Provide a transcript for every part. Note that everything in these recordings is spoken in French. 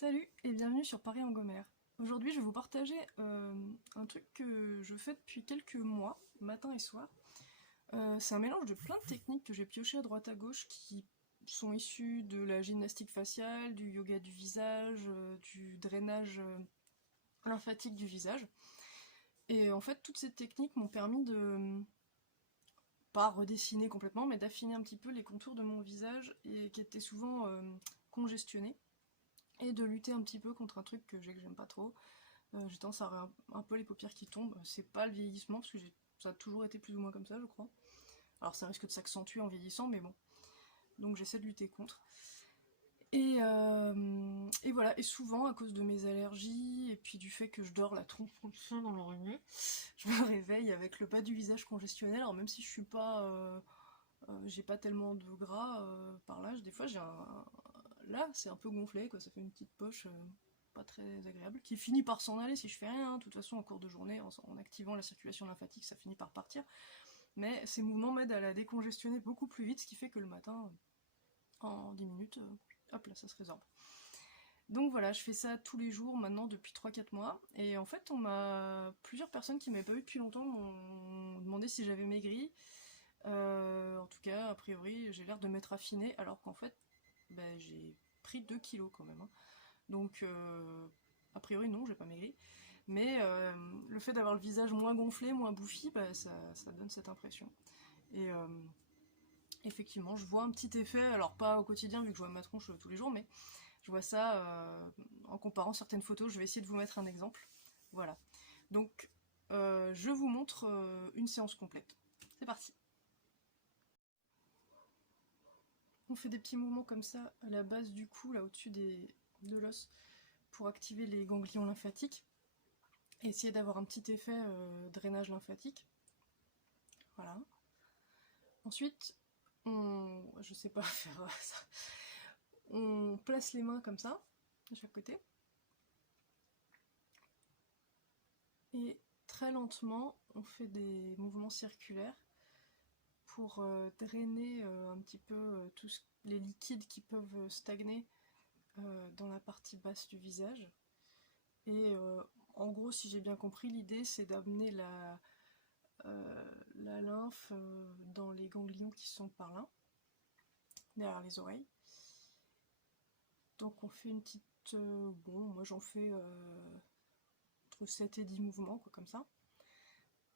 Salut et bienvenue sur Paris Angomère. Aujourd'hui, je vais vous partager un truc que je fais depuis quelques mois, matin et soir. C'est un mélange de plein de techniques que j'ai pioché à droite à gauche qui sont issues de la gymnastique faciale, du yoga du visage, du drainage lymphatique du visage. Et en fait, toutes ces techniques m'ont permis de pas redessiner complètement, mais d'affiner un petit peu les contours de mon visage et qui étaient souvent congestionnés et de lutter un petit peu contre un truc que j'aime pas trop. J'ai tendance à avoir un peu les paupières qui tombent. C'est pas le vieillissement, parce que ça a toujours été plus ou moins comme ça, je crois. Alors ça risque de s'accentuer en vieillissant, mais bon. Donc j'essaie de lutter contre. Et voilà, et souvent, à cause de mes allergies, et puis du fait que je dors la tronche comme ça dans l'oreiller, je me réveille avec le bas du visage congestionné. Alors même si je suis pas... j'ai pas tellement de gras par là, des fois j'ai un... Là, c'est un peu gonflé, quoi, ça fait une petite poche pas très agréable, qui finit par s'en aller si je fais rien, hein. De toute façon, en cours de journée, en activant la circulation lymphatique, ça finit par partir. Mais ces mouvements m'aident à la décongestionner beaucoup plus vite, ce qui fait que le matin, en 10 minutes, hop là, ça se résorbe. Donc voilà, je fais ça tous les jours maintenant depuis 3-4 mois. Et en fait, plusieurs personnes qui m'avaient pas vu depuis longtemps m'ont demandé si j'avais maigri. En tout cas, a priori, j'ai l'air de m'être affinée, alors qu'en fait, ben, j'ai pris 2 kilos quand même, hein. Donc, a priori, non, j'ai pas maigri. Mais le fait d'avoir le visage moins gonflé, moins bouffi, bah, ça donne cette impression. Et effectivement, je vois un petit effet, alors pas au quotidien vu que je vois ma tronche tous les jours, mais je vois ça en comparant certaines photos. Je vais essayer de vous mettre un exemple. Voilà. Donc, je vous montre une séance complète. C'est parti. On fait des petits mouvements comme ça à la base du cou, là au-dessus de l'os, pour activer les ganglions lymphatiques et essayer d'avoir un petit effet drainage lymphatique. Voilà. Ensuite, je sais pas faire ça. On place les mains comme ça, de chaque côté. Et très lentement, on fait des mouvements circulaires pour drainer un petit peu tous les liquides qui peuvent stagner dans la partie basse du visage. Et en gros, si j'ai bien compris, l'idée c'est d'amener la lymphe dans les ganglions qui sont par là, derrière les oreilles. Donc on fait une petite... bon, moi j'en fais entre 7 et 10 mouvements, quoi, comme ça.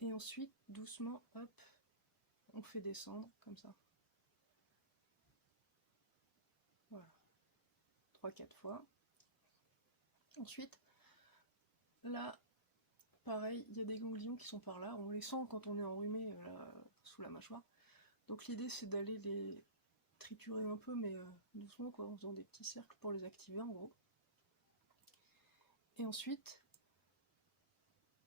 Et ensuite, doucement, hop, on fait descendre, comme ça. Voilà. 3-4 fois. Ensuite, là, pareil, il y a des ganglions qui sont par là. On les sent quand on est enrhumé là, sous la mâchoire. Donc l'idée c'est d'aller les triturer un peu, mais doucement, quoi, en faisant des petits cercles pour les activer en gros. Et ensuite,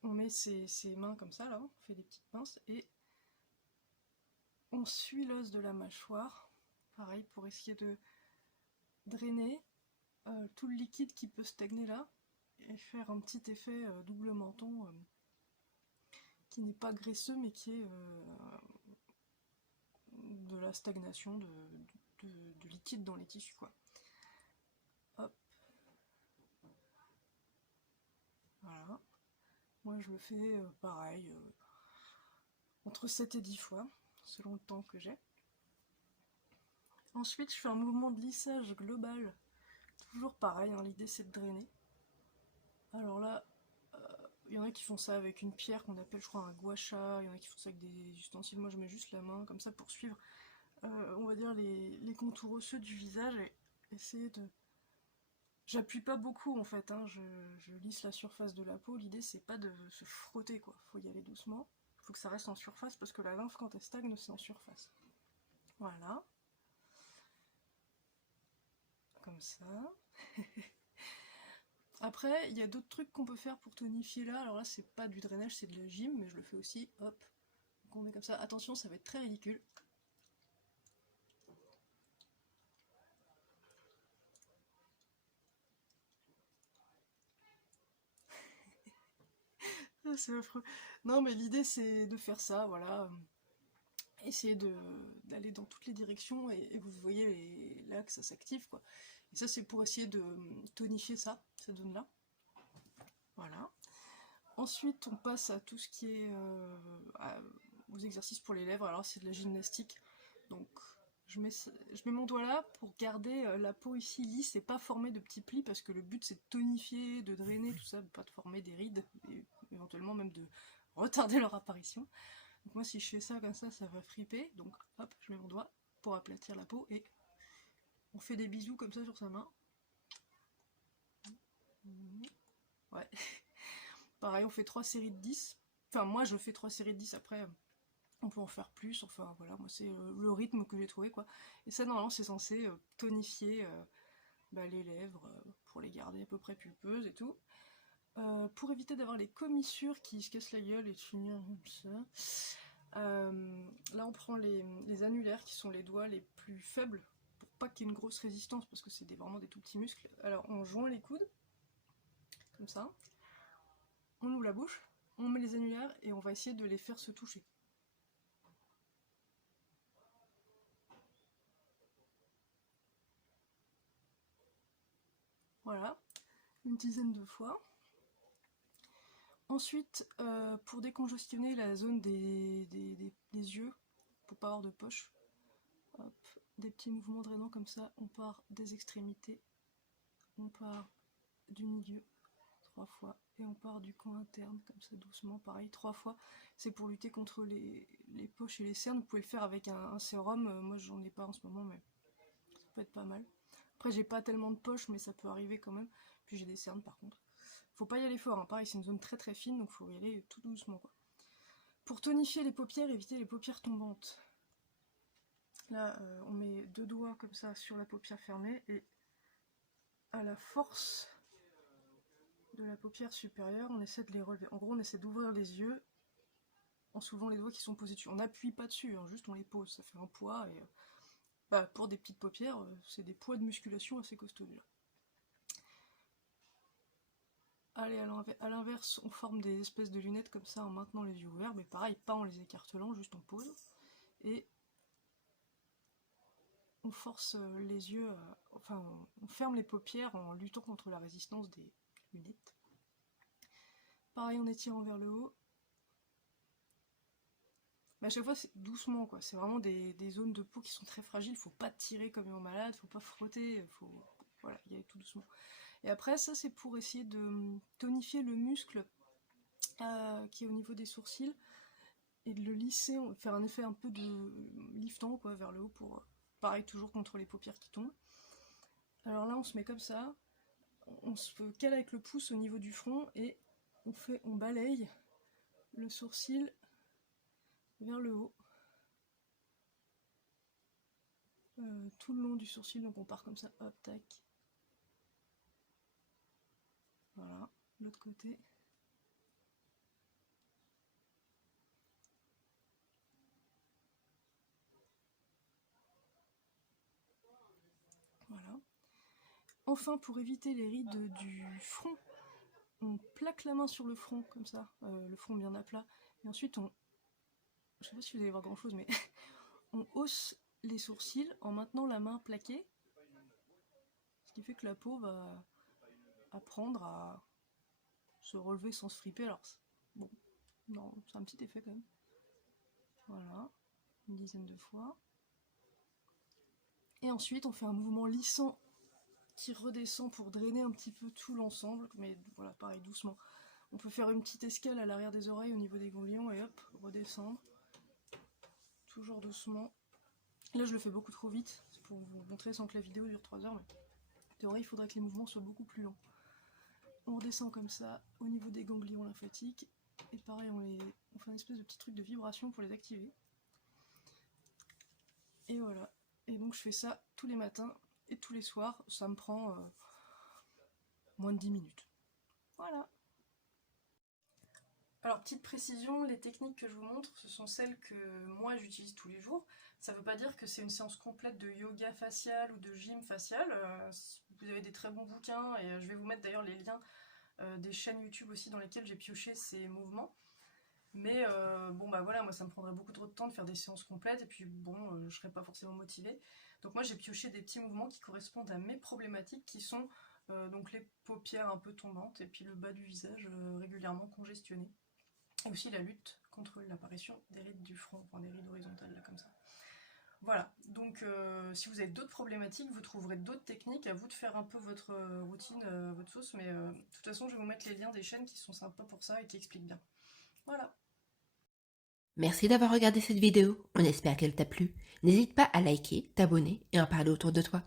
on met ses mains comme ça, là, on fait des petites pinces, et on suit l'os de la mâchoire, pareil, pour essayer de drainer tout le liquide qui peut stagner là, et faire un petit effet double menton, qui n'est pas graisseux, mais qui est de la stagnation de liquide dans les tissus, quoi. Hop. Voilà. Moi je le fais pareil, entre 7 et 10 fois, selon le temps que j'ai. Ensuite, je fais un mouvement de lissage global. Toujours pareil, hein, l'idée c'est de drainer. Alors là, il y en a qui font ça avec une pierre qu'on appelle, je crois, un gua sha. Il y en a qui font ça avec des ustensiles. Moi je mets juste la main, comme ça, pour suivre, on va dire, les contours osseux du visage et essayer de... J'appuie pas beaucoup en fait, hein, je lisse la surface de la peau. L'idée c'est pas de se frotter, quoi. Faut y aller doucement. Faut que ça reste en surface parce que la lymphe, quand elle stagne, c'est en surface. Voilà. Comme ça. Après, il y a d'autres trucs qu'on peut faire pour tonifier là. Alors là, c'est pas du drainage, c'est de la gym, mais je le fais aussi. Hop. Donc on met comme ça. Attention, ça va être très ridicule. Ah, c'est affreux. Non, mais l'idée c'est de faire ça, voilà. Essayer d'aller dans toutes les directions et vous voyez là que ça s'active, quoi. Et ça c'est pour essayer de tonifier ça, cette zone-là. Voilà. Ensuite on passe à tout ce qui est aux exercices pour les lèvres, alors c'est de la gymnastique. Donc je mets mon doigt là pour garder la peau ici lisse et pas former de petits plis, parce que le but c'est de tonifier, de drainer tout ça, pas de former des rides, et éventuellement même de retarder leur apparition. Donc moi si je fais ça comme ça va friper, donc hop, je mets mon doigt pour aplatir la peau et on fait des bisous comme ça sur sa main. Ouais. Pareil, on fait 3 séries de 10. Enfin moi je fais 3 séries de 10, après on peut en faire plus, enfin voilà, moi c'est le rythme que j'ai trouvé quoi. Et ça normalement c'est censé tonifier les lèvres pour les garder à peu près pulpeuses et tout. Pour éviter d'avoir les commissures qui se cassent la gueule et de finir comme ça. Là on prend les annulaires qui sont les doigts les plus faibles pour pas qu'il y ait une grosse résistance parce que c'est vraiment des tout petits muscles. Alors on joint les coudes, comme ça, on ouvre la bouche, on met les annulaires et on va essayer de les faire se toucher. Voilà, une dizaine de fois. Ensuite, pour décongestionner la zone des yeux, pour pas avoir de poche, hop, des petits mouvements drainants comme ça, on part des extrémités, on part du milieu 3 fois, et on part du coin interne, comme ça doucement, pareil, 3 fois. C'est pour lutter contre les poches et les cernes. Vous pouvez le faire avec un sérum, moi j'en ai pas en ce moment, mais ça peut être pas mal. Après j'ai pas tellement de poches, mais ça peut arriver quand même. Puis j'ai des cernes par contre. Faut pas y aller fort, hein. Pareil c'est une zone très très fine, donc faut y aller tout doucement quoi. Pour tonifier les paupières, éviter les paupières tombantes. Là on met 2 doigts comme ça sur la paupière fermée, et à la force de la paupière supérieure, on essaie de les relever. En gros on essaie d'ouvrir les yeux en soulevant les doigts qui sont posés dessus. On n'appuie pas dessus, hein, juste on les pose, ça fait un poids, et pour des petites paupières, c'est des poids de musculation assez costauds déjà. Allez, à l'inverse, on forme des espèces de lunettes comme ça en maintenant les yeux ouverts, mais pareil, pas en les écartelant, juste on pose. Et on force les yeux, enfin on ferme les paupières en luttant contre la résistance des lunettes. Pareil, en étirant vers le haut. Mais à chaque fois c'est doucement quoi, c'est vraiment des zones de peau qui sont très fragiles, faut pas tirer comme un malade, faut pas frotter, faut voilà, y aller tout doucement. Et après ça c'est pour essayer de tonifier le muscle qui est au niveau des sourcils et de le lisser, faire un effet un peu de liftant quoi vers le haut pour pareil toujours contre les paupières qui tombent. Alors là on se met comme ça, on se cale avec le pouce au niveau du front et on balaye le sourcil vers le haut. Tout le long du sourcil, donc on part comme ça, hop, tac. Voilà, l'autre côté. Voilà. Enfin, pour éviter les rides du front, on plaque la main sur le front, comme ça, le front bien à plat, et ensuite on... Je sais pas si vous allez voir grand chose, mais on hausse les sourcils en maintenant la main plaquée, ce qui fait que la peau va apprendre à se relever sans se friper. Alors, bon, non, c'est un petit effet quand même. Voilà, une dizaine de fois. Et ensuite, on fait un mouvement lissant qui redescend pour drainer un petit peu tout l'ensemble, mais voilà, pareil, doucement. On peut faire une petite escale à l'arrière des oreilles au niveau des ganglions et hop, redescendre. Toujours doucement. Là, je le fais beaucoup trop vite, c'est pour vous montrer sans que la vidéo dure 3 heures, mais théorie, il faudrait que les mouvements soient beaucoup plus longs. On redescend comme ça au niveau des ganglions lymphatiques, et pareil, on fait une espèce de petit truc de vibration pour les activer. Et voilà. Et donc je fais ça tous les matins et tous les soirs, ça me prend moins de 10 minutes. Voilà. Alors petite précision, les techniques que je vous montre, ce sont celles que moi j'utilise tous les jours. Ça ne veut pas dire que c'est une séance complète de yoga facial ou de gym facial. Vous avez des très bons bouquins, et je vais vous mettre d'ailleurs les liens des chaînes YouTube aussi dans lesquelles j'ai pioché ces mouvements. Mais bon bah voilà, moi ça me prendrait beaucoup trop de temps de faire des séances complètes, et puis bon, je serais pas forcément motivée. Donc moi j'ai pioché des petits mouvements qui correspondent à mes problématiques qui sont donc les paupières un peu tombantes et puis le bas du visage régulièrement congestionné. Et aussi la lutte contre l'apparition des rides du front, enfin des rides horizontales là comme ça. Voilà, donc si vous avez d'autres problématiques, vous trouverez d'autres techniques, à vous de faire un peu votre routine, votre sauce, mais de toute façon je vais vous mettre les liens des chaînes qui sont sympas pour ça et qui expliquent bien. Voilà. Merci d'avoir regardé cette vidéo, on espère qu'elle t'a plu. N'hésite pas à liker, t'abonner et en parler autour de toi.